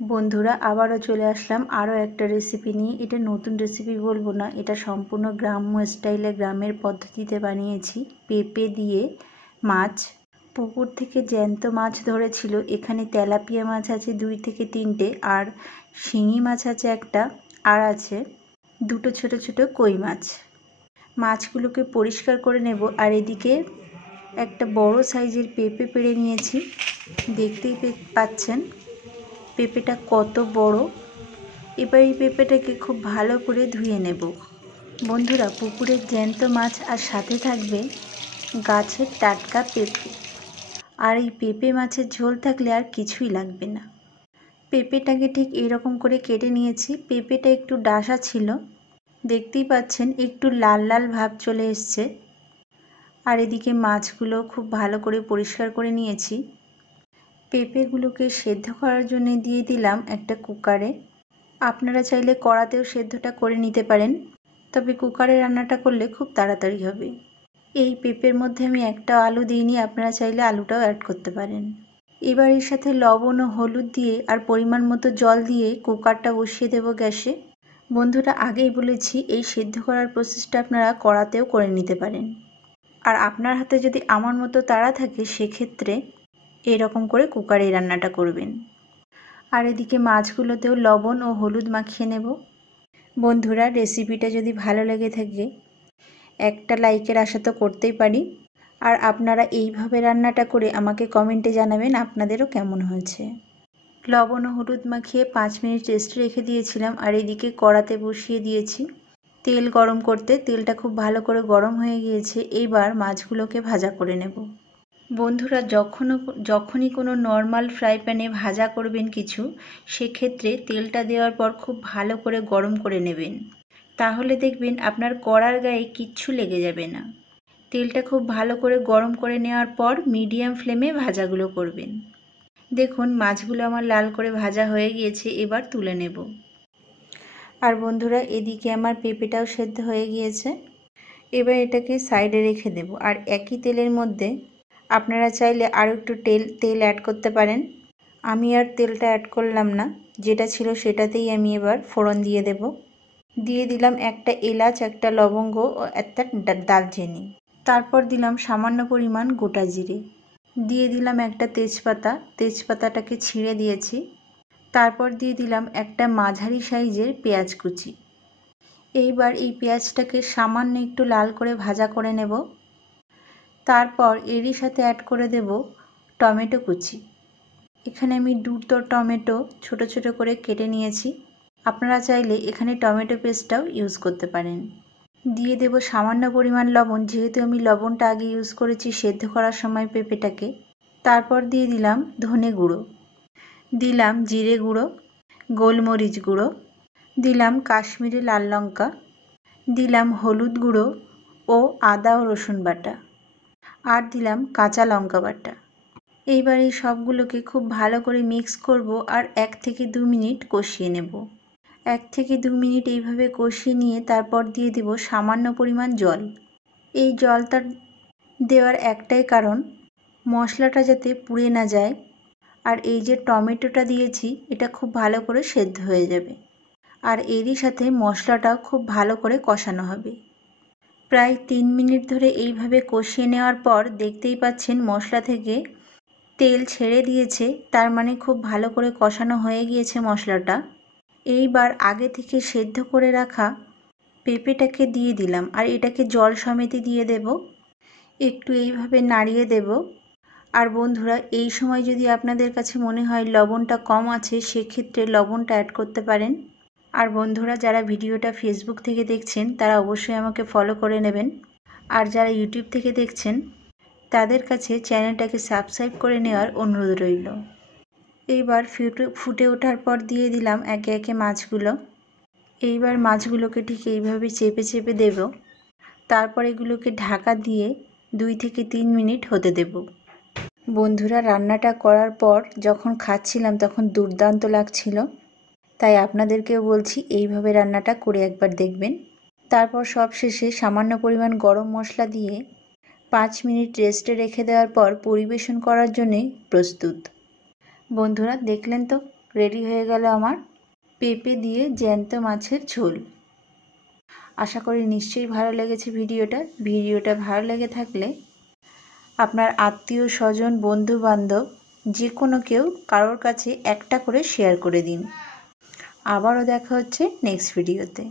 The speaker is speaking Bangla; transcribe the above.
বন্ধুরা আবারও চলে আসলাম আরও একটা রেসিপি নিয়ে। এটা নতুন রেসিপি বলবো না, এটা সম্পূর্ণ গ্রাম্য স্টাইলে গ্রামের পদ্ধতিতে বানিয়েছি। পেঁপে দিয়ে মাছ, পুকুর থেকে জ্যান্ত মাছ ধরেছিল। এখানে তেলাপিয়া মাছ আছে 2 থেকে 3টে, আর শিঙি মাছ আছে একটা, আর আছে 2টো ছোট ছোট কই মাছ। মাছগুলোকে পরিষ্কার করে নেব। আর এদিকে একটা বড় সাইজের পেঁপে পেড়ে নিয়েছি, দেখতেই পাচ্ছেন পেঁপেটা কত বড়। এবার এই পেঁপেটাকে খুব ভালো করে ধুয়ে নেব। বন্ধুরা, পুকুরের জ্যান্ত মাছ আর সাথে থাকবে গাছের টাটকা পেঁপে, আর এই পেঁপে মাছের ঝোল থাকলে আর কিছুই লাগবে না। পেঁপেটাকে ঠিক এরকম করে কেটে নিয়েছি। পেঁপেটা একটু ডাসা ছিল, দেখতেই পাচ্ছেন একটু লাল লাল ভাব চলে এসছে। আর এদিকে মাছগুলো খুব ভালো করে পরিষ্কার করে নিয়েছি। পেঁপেগুলোকে সেদ্ধ করার জন্য দিয়ে দিলাম একটা কুকারে। আপনারা চাইলে কড়াতেও সেদ্ধটা করে নিতে পারেন, তবে কুকারে রান্নাটা করলে খুব তাড়াতাড়ি হবে। এই পেঁপের মধ্যে আমি একটা আলু দিইনি, আপনারা চাইলে আলুটাও অ্যাড করতে পারেন। এবার এর সাথে লবণ ও হলুদ দিয়ে আর পরিমাণ মতো জল দিয়ে কুকারটা বসিয়ে দেব গ্যাসে। বন্ধুরা, আগেই বলেছি এই সেদ্ধ করার প্রসেসটা আপনারা কড়াতেও করে নিতে পারেন। আর আপনার হাতে যদি আমার মতো তাড়া থাকে সেক্ষেত্রে এরকম করে কুকারে রান্নাটা করবেন। আর এদিকে মাছগুলোতেও লবণ ও হলুদ মাখিয়ে নেব। বন্ধুরা, রেসিপিটা যদি ভালো লেগে থাকে একটা লাইকের আশা তো করতেই পারি। আর আপনারা এইভাবে রান্নাটা করে আমাকে কমেন্টে জানাবেন আপনাদেরও কেমন হয়েছে। লবণ ও হলুদ মাখিয়ে 5 মিনিট রেস্টে রেখে দিয়েছিলাম। আর এদিকে কড়াতে বসিয়ে দিয়েছি তেল গরম করতে। তেলটা খুব ভালো করে গরম হয়ে গিয়েছে। এইবার মাছগুলোকে ভাজা করে নেব। বন্ধুরা, যখনই কোনো নর্মাল ফ্রাই প্যানে ভাজা করবেন কিছু, সেক্ষেত্রে তেলটা দেওয়ার পর খুব ভালো করে গরম করে নেবেন, তাহলে দেখবেন আপনার কড়ার গায়ে কিচ্ছু লেগে যাবে না। তেলটা খুব ভালো করে গরম করে নেওয়ার পর মিডিয়াম ফ্লেমে ভাজাগুলো করবেন। দেখুন মাছগুলো আমার লাল করে ভাজা হয়ে গিয়েছে, এবার তুলে নেব। আর বন্ধুরা, এদিকে আমার পেঁপেটাও সেদ্ধ হয়ে গিয়েছে। এবার এটাকে সাইডে রেখে দেব। আর একই তেলের মধ্যে আপনারা চাইলে আরও একটু তেল অ্যাড করতে পারেন। আমি আর তেলটা অ্যাড করলাম না, যেটা ছিল সেটাতেই আমি এবার ফোড়ন দিয়ে দেব। দিয়ে দিলাম একটা এলাচ, একটা লবঙ্গ ও একটা দারচিনি। তারপর দিলাম সামান্য পরিমাণ গোটা জিরে। দিয়ে দিলাম একটা তেজপাতা, তেজপাতাটাকে ছিঁড়ে দিয়েছি। তারপর দিয়ে দিলাম একটা মাঝারি সাইজের পেঁয়াজ কুচি। এইবার এই পেঁয়াজটাকে সামান্য একটু লাল করে ভাজা করে নেব। তারপর এরই সাথে অ্যাড করে দেব টমেটো কুচি। এখানে আমি 2টো টমেটো ছোট ছোট করে কেটে নিয়েছি। আপনারা চাইলে এখানে টমেটো পেস্টটাও ইউজ করতে পারেন। দিয়ে দেব সামান্য পরিমাণ লবণ, যেহেতু আমি লবণটা আগে ইউজ করেছি সেদ্ধ করার সময় পেঁপেটাকে। তারপর দিয়ে দিলাম ধনে গুঁড়ো, দিলাম জিরে গুঁড়ো, গোলমরিচ গুঁড়ো, দিলাম কাশ্মীরি লাল লঙ্কা, দিলাম হলুদ গুঁড়ো ও আদা ও রসুন বাটা, আর দিলাম কাঁচা লঙ্কা বাটা। এইবার এই সবগুলোকে খুব ভালো করে মিক্স করব আর 1 থেকে 2 মিনিট কষিয়ে নেব। 1 থেকে 2 মিনিট এইভাবে কষিয়ে নিয়ে তারপর দিয়ে দেব সামান্য পরিমাণ জল। এই জলটা দেওয়ার একটাই কারণ, মশলাটা যাতে পুড়ে না যায়। আর এই যে টমেটোটা দিয়েছি এটা খুব ভালো করে সেদ্ধ হয়ে যাবে। আর এরই সাথে মশলাটাও খুব ভালো করে কষানো হবে। প্রায় 3 মিনিট ধরে এইভাবে কষিয়ে নেওয়ার পর দেখতেই পাচ্ছেন মশলা থেকে তেল ছেড়ে দিয়েছে, তার মানে খুব ভালো করে কষানো হয়ে গিয়েছে মশলাটা। এইবার আগে থেকে সেদ্ধ করে রাখা পেঁপেটাকে দিয়ে দিলাম, আর এটাকে জল সমেত দিয়ে দেব। একটু এইভাবে নাড়িয়ে দেব। আর বন্ধুরা, এই সময় যদি আপনাদের কাছে মনে হয় লবণটা কম আছে, সেক্ষেত্রে লবণটা অ্যাড করতে পারেন। আর বন্ধুরা, যারা ভিডিওটা ফেসবুক থেকে দেখছেন তারা অবশ্যই আমাকে ফলো করে নেবেন। আর যারা ইউটিউব থেকে দেখছেন তাদের কাছে চ্যানেলটাকে সাবস্ক্রাইব করে নেওয়ার অনুরোধ রইল। এইবার ফুটে ওঠার পর দিয়ে দিলাম একে একে মাছগুলো। এইবার মাছগুলোকে ঠিক এইভাবে চেপে চেপে দেব। তারপর এগুলোকে ঢাকা দিয়ে 2 থেকে 3 মিনিট হতে দেব। বন্ধুরা, রান্নাটা করার পর যখন খাচ্ছিলাম তখন দুর্দান্ত লাগছিল, তাই আপনাদেরকেও বলছি এইভাবে রান্নাটা করে একবার দেখবেন। তারপর সবশেষে সামান্য পরিমাণ গরম মশলা দিয়ে 5 মিনিট রেস্টে রেখে দেওয়ার পর পরিবেশন করার জন্যে প্রস্তুত। বন্ধুরা, দেখলেন তো রেডি হয়ে গেল আমার পেঁপে দিয়ে জ্যান্ত মাছের ঝোল। আশা করি নিশ্চয়ই ভালো লেগেছে ভিডিওটা ভালো লেগে থাকলে আপনার আত্মীয় স্বজন বন্ধু বান্ধব যে কোনো কেউ কারোর কাছে একটা করে শেয়ার করে দিন। আবারও দেখা হচ্ছে নেক্সট ভিডিওতে।